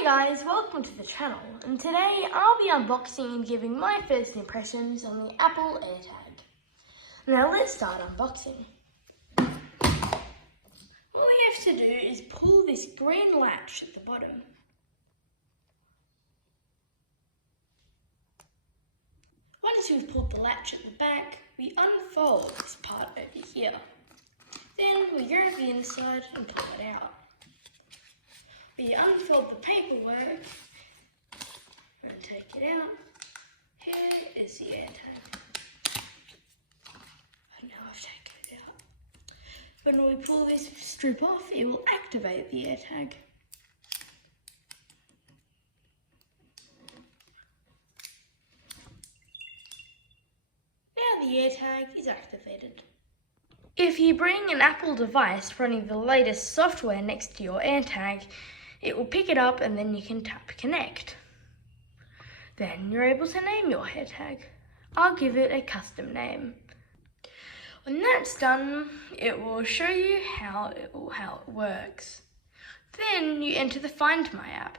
Hey guys, welcome to the channel, and today I'll be unboxing and giving my first impressions on the Apple AirTag. Now let's start unboxing. All we have to do is pull this green latch at the bottom. Once we've pulled the latch at the back, we unfold this part over here. Then we grab the inside and pull it out. We unfold the paperwork and take it out. Here is the AirTag. And now I've taken it out. But when we pull this strip off, it will activate the AirTag. Now the AirTag is activated. If you bring an Apple device running the latest software next to your AirTag, it will pick it up and then you can tap connect. Then you're able to name your AirTag. I'll give it a custom name. When that's done, it will show you how it works. Then you enter the Find My app.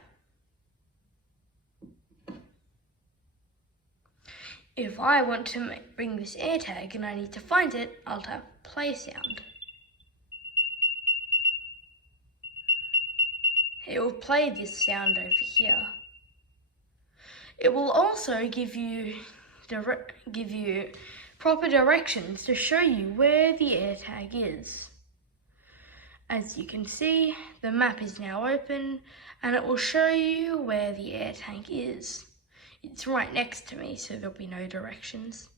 If I want to bring this AirTag and I need to find it, I'll tap play sound. It will play this sound over here. It will also give you proper directions to show you where the AirTag is. As you can see, the map is now open and it will show you where the AirTag is. It's right next to me, so there'll be no directions.